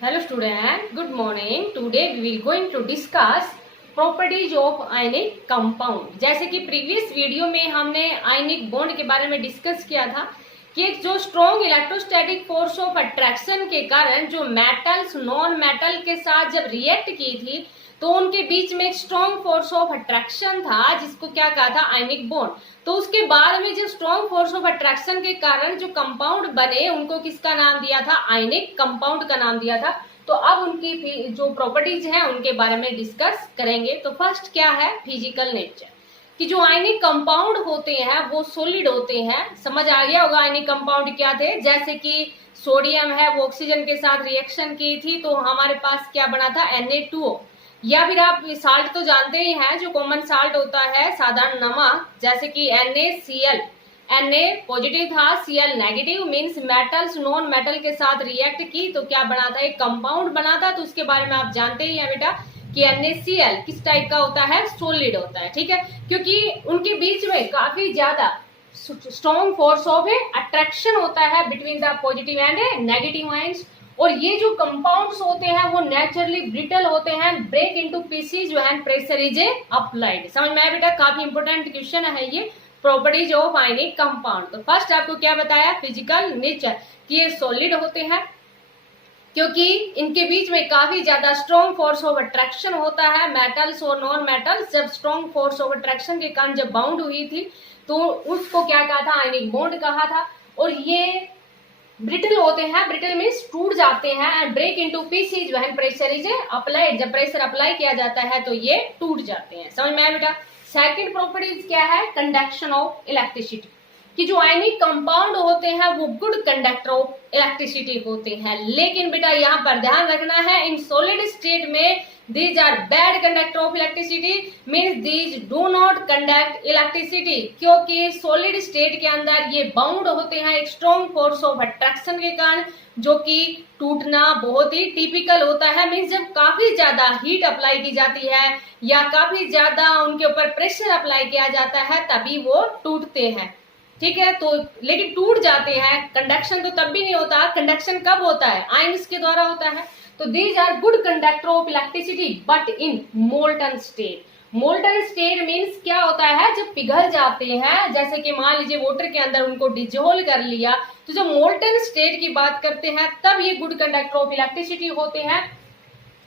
Hello student, good morning. Today we will going to discuss properties of ionic compound. जैसे कि previous video में हमने ionic bond के बारे में डिस्कस किया था कि एक जो strong electrostatic force of attraction के कारण जो मेटल्स नॉन मेटल के साथ जब रिएक्ट की थी तो उनके बीच में एक स्ट्रॉन्ग फोर्स ऑफ अट्रैक्शन था जिसको क्या कहा था आयनिक बॉन्ड। तो उसके बाद में जो स्ट्रॉन्ग फोर्स ऑफ अट्रैक्शन के कारण जो कंपाउंड बने उनको किसका नाम दिया था, आयनिक कंपाउंड का नाम दिया था। तो अब उनकी जो प्रॉपर्टीज हैं उनके बारे में डिस्कस करेंगे। तो फर्स्ट क्या है, फिजिकल नेचर, कि जो आयनिक कंपाउंड होते हैं वो सॉलिड होते हैं। समझ आ गया होगा आयनिक कंपाउंड क्या थे, जैसे कि सोडियम है वो ऑक्सीजन के साथ रिएक्शन की थी तो हमारे पास क्या बना था, Na2O। या फिर आप साल्ट तो जानते ही हैं, जो कॉमन साल्ट होता है साधारण नमक, जैसे कि NaCl, Na पॉजिटिव था, Cl negative, means metals non metal के साथ रिएक्ट की तो क्या बना था, एक कंपाउंड बना था। तो उसके बारे में आप जानते ही हैं बेटा कि NaCl किस टाइप का होता है, सॉलिड होता है, ठीक है, क्योंकि उनके बीच में काफी ज्यादा स्ट्रॉन्ग फोर्स ऑफ अट्रैक्शन होता है between the positive and negative ions. और ये जो कंपाउंड्स होते हैं वो नेचुरली ब्रिटल होते हैं, break into pieces when pressure is applied. समझ में आया बेटा, काफी इंपॉर्टेंट क्वेश्चन है ये, प्रॉपर्टीज ऑफ आयनिक कंपाउंड। तो फर्स्ट आपको क्या बताया, फिजिकल नेचर, कि ये सॉलिड होते हैं क्योंकि इनके बीच में काफी ज्यादा स्ट्रॉन्ग फोर्स ऑफ अट्रैक्शन होता है। मेटल्स और नॉन मेटल्स जब स्ट्रॉन्ग फोर्स ऑफ अट्रैक्शन के कारण जब बाउंड हुई थी तो उसको क्या कहा था, आयनिक बॉन्ड कहा था। और ये ब्रिटल होते हैं, ब्रिटल मीन्स टूट जाते हैं, and break into pieces when pressure is applied, जब प्रेशर अप्लाई किया जाता है तो ये टूट जाते हैं। समझ में आया बेटा। सेकंड प्रॉपर्टीज क्या है, कंडक्शन ऑफ इलेक्ट्रिसिटी, कि जो आयनिक कंपाउंड होते हैं वो गुड कंडक्टर ऑफ इलेक्ट्रिसिटी होते हैं। लेकिन बेटा यहाँ पर ध्यान रखना है, इन सॉलिड स्टेट में these are bad conductor of electricity, means these do not conduct electricity, क्योंकि सॉलिड स्टेट के अंदर ये बाउंड होते हैं एक स्ट्रॉन्ग फोर्स ऑफ अट्रैक्शन के कारण, जो कि टूटना बहुत ही टिपिकल होता है। मीन्स जब काफी ज्यादा हीट अप्लाई की जाती है या काफी ज्यादा उनके ऊपर प्रेशर अप्लाई किया जाता है तभी वो टूटते हैं, ठीक है। तो लेकिन टूट जाते हैं, कंडक्शन तो तब भी नहीं होता। कंडक्शन कब होता है, आयंस के द्वारा होता है। तो these are good conductor of electricity but in molten state. Molten state means क्या होता है, जब पिघल जाते हैं, जैसे कि मान लीजिए वाटर के अंदर उनको डिजोल्व कर लिया, तो जब मोल्टन स्टेट की बात करते हैं तब ये गुड कंडक्टर ऑफ इलेक्ट्रिसिटी होते हैं।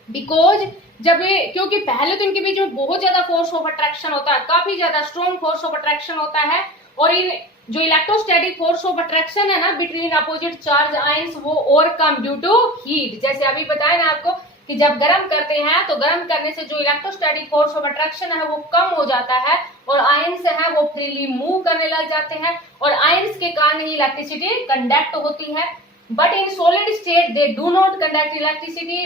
बिकॉज जब ये, क्योंकि पहले तो इनके बीच में बहुत ज्यादा फोर्स ऑफ अट्रैक्शन होता है, काफी ज्यादा स्ट्रॉन्ग फोर्स ऑफ अट्रैक्शन होता है, और इन जो इलेक्ट्रोस्टैटिक फोर्स ऑफ अट्रैक्शन है ना बिटवीन अपोजिट चार्ज आयंस वो ओवरकम ड्यू टू हीट। जैसे अभी बताया ना आपको कि जब गर्म करते हैं तो गर्म करने से जो इलेक्ट्रोस्टैटिक फोर्स ऑफ अट्रैक्शन है वो कम हो जाता है और आयंस है वो फ्रीली मूव करने लग जाते हैं, और आयंस के कारण ही इलेक्ट्रिसिटी कंडक्ट होती है। But in solid state they do not conduct electricity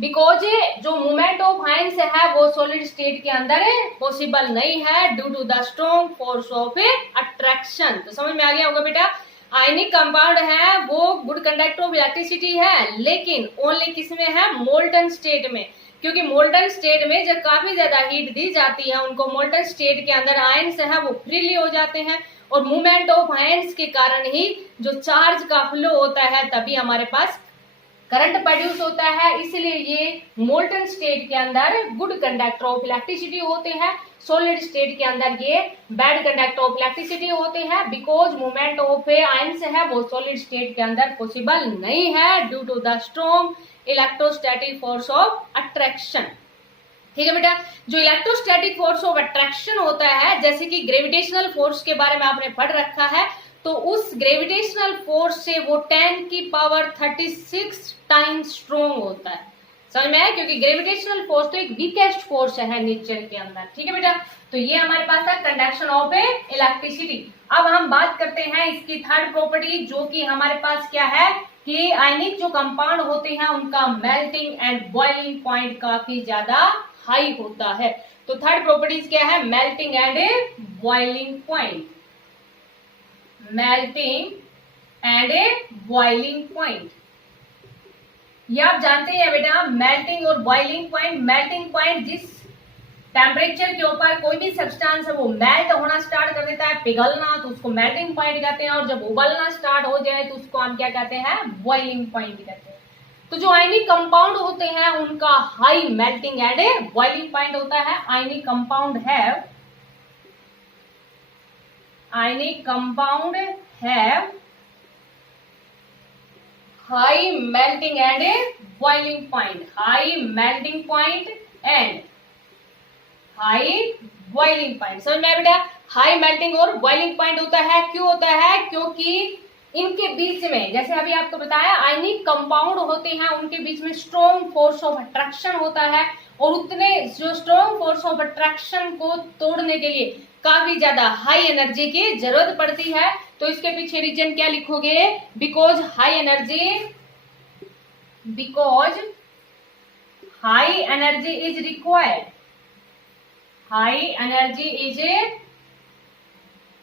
because जो मूवमेंट ऑफ आयंस है वो सॉलिड स्टेट के अंदर पॉसिबल नहीं है due to the strong force of attraction. तो समझ में आ गया होगा बेटा, आयनिक कंपाउंड है वो गुड कंडक्टर ऑफ इलेक्ट्रिसिटी है, लेकिन ओनली किसमें है, मोल्टन स्टेट में। क्योंकि मोल्टन स्टेट में जब काफी ज्यादा हीट दी जाती है उनको, मोल्टन स्टेट के अंदर आयंस है वो फ्रीली हो जाते हैं, और मूवमेंट ऑफ आयंस के कारण ही जो चार्ज का फ्लो होता है तभी हमारे पास करंट प्रोड्यूस होता है। इसलिए ये मोल्टन स्टेट के अंदर गुड कंडक्टर ऑफ इलेक्ट्रिसिटी होते हैं, सॉलिड स्टेट के अंदर ये बैड कंडक्टर ऑफ इलेक्ट्रिसिटी होते हैं, बिकॉज मूवमेंट ऑफ आयंस है वो सॉलिड स्टेट के अंदर पॉसिबल नहीं है due to the strong electrostatic force of attraction. ठीक है बेटा, जो इलेक्ट्रोस्टैटिक फोर्स ऑफ अट्रैक्शन होता है, जैसे कि ग्रेविटेशनल फोर्स के बारे में आपने पढ़ रखा है, तो उस ग्रेविटेशनल फोर्स से वो 10 की पावर 36 टाइम्स स्ट्रॉन्ग होता है। समझ में आया, क्योंकि ग्रेविटेशनल फोर्स तो एक वीकेस्ट फोर्स है नेचर के अंदर। ठीक है बेटा, तो ये हमारे पास है कंडक्शन ऑफ इलेक्ट्रिसिटी। अब हम बात करते हैं इसकी थर्ड प्रॉपर्टी, जो कि हमारे पास क्या है कि आयनिक जो कंपाउंड होते हैं उनका मेल्टिंग एंड बॉइलिंग पॉइंट काफी ज्यादा हाई होता है। तो थर्ड प्रॉपर्टीज क्या है, melting and boiling point, melting and boiling point. ये आप जानते हैं बेटा, मेल्टिंग और बॉइलिंग पॉइंट। मेल्टिंग पॉइंट जिस टेम्परेचर के ऊपर कोई भी सब्सटेंस है वो मेल्ट होना स्टार्ट कर देता है, पिघलना, तो उसको मेल्टिंग पॉइंट कहते हैं, और जब उबलना स्टार्ट हो जाए तो उसको हम क्या कहते हैं, बॉइलिंग पॉइंट कहते हैं। तो जो आयनिक कंपाउंड होते हैं उनका high melting and boiling point होता है। Ionic compound have high melting and boiling point, high melting point and high boiling point. समझ में आया बेटा? हाई मेल्टिंग और बॉइलिंग पॉइंट होता है। क्यों होता है? क्योंकि इनके बीच में, जैसे अभी आपको बताया, आयनिक कंपाउंड होते हैं, उनके बीच में स्ट्रॉन्ग फोर्स ऑफ अट्रैक्शन होता है, और उतने जो स्ट्रॉन्ग फोर्स ऑफ अट्रैक्शन को तोड़ने के लिए काफी ज्यादा हाई एनर्जी की जरूरत पड़ती है। तो इसके पीछे रीजन क्या लिखोगे? Because high energy is required, high energy is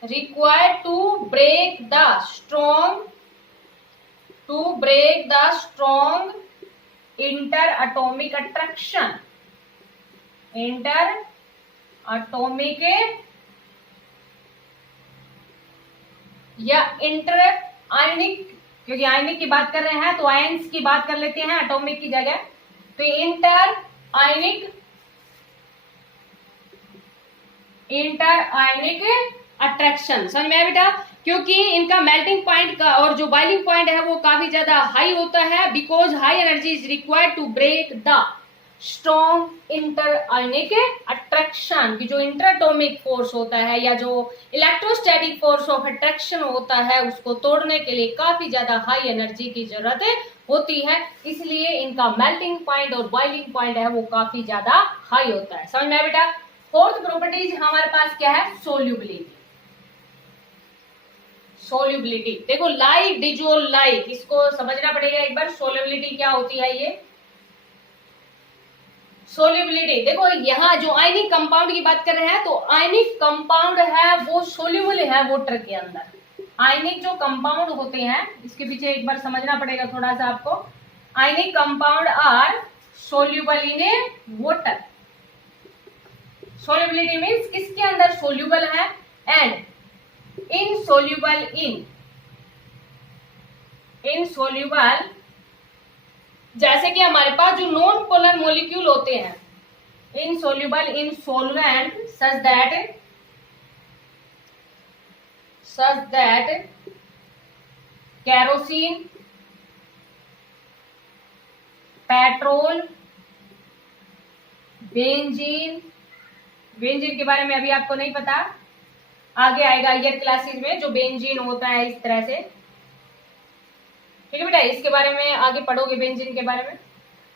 required to break the strong interatomic attraction, या इंटर आयनिक, क्योंकि आयनिक की बात कर रहे हैं तो आयंस की बात कर लेते हैं एटॉमिक की जगह। तो इंटर आयनिक अट्रैक्शन। समझ में आया बेटा? क्योंकि इनका मेल्टिंग पॉइंट का और जो बॉइलिंग पॉइंट है वो काफी ज्यादा हाई होता है। Because high energy is required to break the strong inter ionic attraction, की जो इंटरएटॉमिक फोर्स होता है या जो इलेक्ट्रोस्टैटिक फोर्स ऑफ अट्रैक्शन होता है उसको तोड़ने के लिए काफी ज्यादा हाई एनर्जी की जरूरत होती है। इसलिए इनका मेल्टिंग पॉइंट और बॉइलिंग पॉइंट है वो काफी ज्यादा हाई होता है। समझ में आया बेटा? फोर्थ प्रॉपर्टीज हमारे पास क्या है? सोल्यूबिलिटी। देखो, लाइक डिजोल्व लाइक, इसको समझना पड़ेगा एक बार। सोल्यूबिलिटी क्या होती है? ये सोल्यूबिलिटी, देखो यहाँ जो आयनिक कंपाउंड की बात कर रहे हैं तो आयनिक कंपाउंड है वो सोल्यूबल है वाटर के अंदर। आयनिक जो कंपाउंड होते हैं, इसके पीछे एक बार समझना पड़ेगा थोड़ा सा आपको। Ionic compound are soluble in water. Solubility means किसके अंदर सोल्यूबल है, एंड इनसोल्यूबल जैसे कि हमारे पास जो नॉन पोलर मॉलिक्यूल होते हैं, insoluble in solvent such that kerosene, petrol, benzene के बारे में अभी आपको नहीं पता, आगे आएगा ईयर क्लासेस में जो बेंजीन होता है इस तरह से। ठीक है बेटा, इसके बारे में आगे पढ़ोगे बेंजीन के बारे में।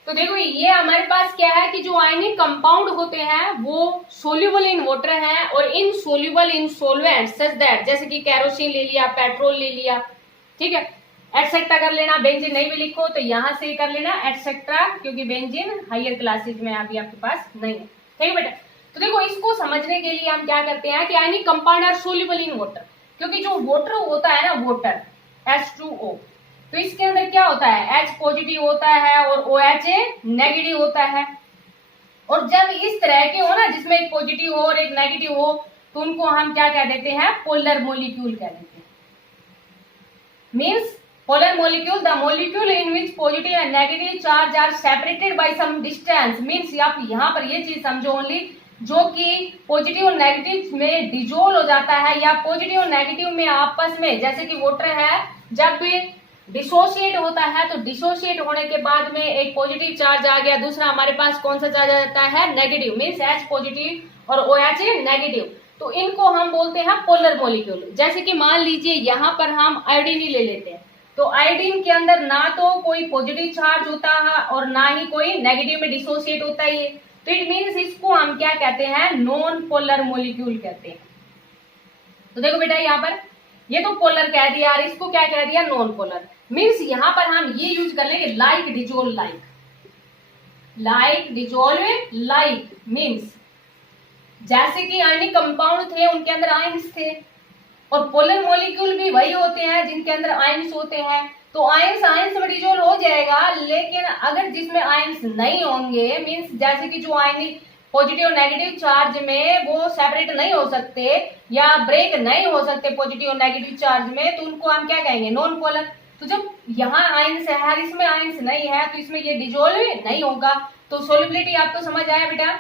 तो देखो ये हमारे पास क्या है कि जो आयनिक कंपाउंड होते हैं वो सोल्यूबल इन वाटर हैं और insoluble in solvent such that, जैसे कि कैरोसिन ले लिया, पेट्रोल ले लिया, ठीक है, एटसेट्रा कर लेना। बेंजीन नहीं भी लिखो तो यहां से कर लेना एटसेट्रा, क्योंकि बेंजीन हायर क्लासेज में अभी आपके पास नहीं है। ठीक है बेटा, तो देखो इसको समझने के लिए हम क्या करते हैं कि ionic compound are soluble in water, क्योंकि जो वाटर होता है ना, वाटर H2O, तो इसके अंदर क्या होता है? H पॉजिटिव होता है और OH नेगेटिव होता है। और जब इस तरह के हो ना, जिसमें एक पॉजिटिव हो और एक नेगेटिव हो, तो उनको हम क्या कह देते हैं? पोलर मॉलिक्यूल कह देते हैं। Means polar molecule, the molecule in which positive and negative charge are separated by some distance, means आप यहाँ पर ये चीज समझो ओनली, जो कि पॉजिटिव और नेगेटिव में डिजोल्व हो जाता है, या पॉजिटिव और नेगेटिव में आपस में, जैसे कि वाटर है, जब भी डिसोशिएट होता है तो डिसोशिएट होने के बाद में एक पॉजिटिव चार्ज आ गया, दूसरा हमारे पास कौन सा चार्ज आ जाता है? नेगेटिव, मीन्स H पॉजिटिव और OH नेगेटिव, तो इनको हम बोलते हैं पोलर मॉलिक्यूल। जैसे कि मान लीजिए यहाँ पर हम आयोडीन ही ले लेते हैं, तो आयोडीन के अंदर ना तो कोई पॉजिटिव चार्ज होता है और ना ही कोई नेगेटिव में डिसोशिएट होता है, तो इट मीन्स इसको हम क्या कहते हैं? नॉन पोलर मॉलिक्यूल कहते हैं। तो देखो बेटा यहाँ पर ये तो पोलर कह दिया और इसको क्या कह दिया? Non polar. मीन्स यहाँ पर हम ये यूज कर लेंगे like dissolve like, like dissolve like, means जैसे कि आयनिक कंपाउंड थे उनके अंदर आयंस थे, और पोलर मॉलिक्यूल भी वही होते हैं जिनके अंदर आयंस होते हैं, तो आयंस आयंस में डिजोल्व हो जाएगा। लेकिन अगर जिसमें आयंस नहीं होंगे, मीन्स जैसे कि जो आयनिक पॉजिटिव नेगेटिव चार्ज में वो सेपरेट नहीं हो सकते या ब्रेक नहीं हो सकते पॉजिटिव और नेगेटिव चार्ज में, तो उनको हम क्या कहेंगे? Non polar. तो जब यहाँ आयंस है और इसमें आयंस नहीं है तो इसमें ये डिजोल्व नहीं होगा। तो सोल्युबिलिटी आपको समझ आया बेटा।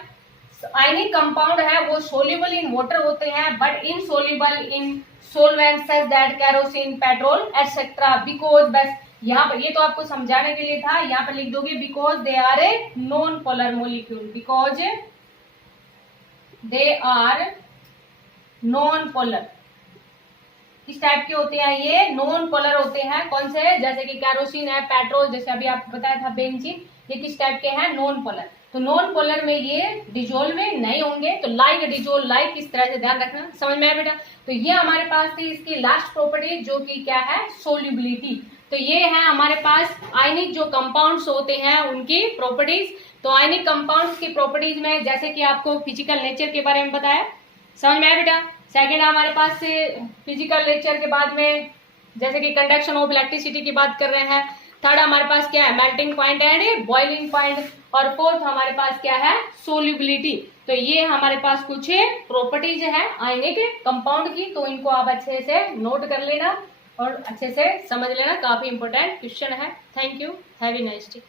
आयनिक कंपाउंड है वो सोल्यूबल इन वाटर होते हैं but insoluble in solvent such that kerosene, petrol etcetera. Because बस यहाँ पर ये तो आपको समझाने के लिए था, यहाँ पर लिख दोगे because they are a non polar molecule, because they are non polar. किस टाइप के होते हैं ये? नॉन पोलर होते हैं। कौन से? जैसे कि केरोसिन है, पेट्रोल, जैसे अभी आपको बताया था बेंजीन, ये किस टाइप के हैं? Non polar. तो नॉन पोलर में ये डिजोल्व नहीं होंगे। तो लाइक डिजोल्व लाइक, इस तरह से ध्यान रखना। समझ में आया बेटा? तो ये हमारे पास थी इसकी लास्ट प्रॉपर्टी जो कि क्या है? सोल्यूबिलिटी। तो ये है हमारे पास आयनिक जो कंपाउंड्स होते हैं उनकी प्रॉपर्टीज। तो आयनिक कंपाउंड्स की प्रॉपर्टीज में जैसे कि आपको फिजिकल नेचर के बारे में बताया, समझ में आया बेटा? सेकेंड हमारे पास से फिजिकल नेचर के बाद में जैसे कि कंडक्शन ऑफ इलेक्ट्रिसिटी की बात कर रहे हैं। थर्ड हमारे पास क्या है? Melting point and boiling point. और फोर्थ हमारे पास क्या है? सोल्यूबिलिटी। तो ये हमारे पास कुछ प्रॉपर्टीज है आयनिक कंपाउंड की। तो इनको आप अच्छे से नोट कर लेना और अच्छे से समझ लेना। काफी इंपॉर्टेंट क्वेश्चन है। Thank you, have a nice day.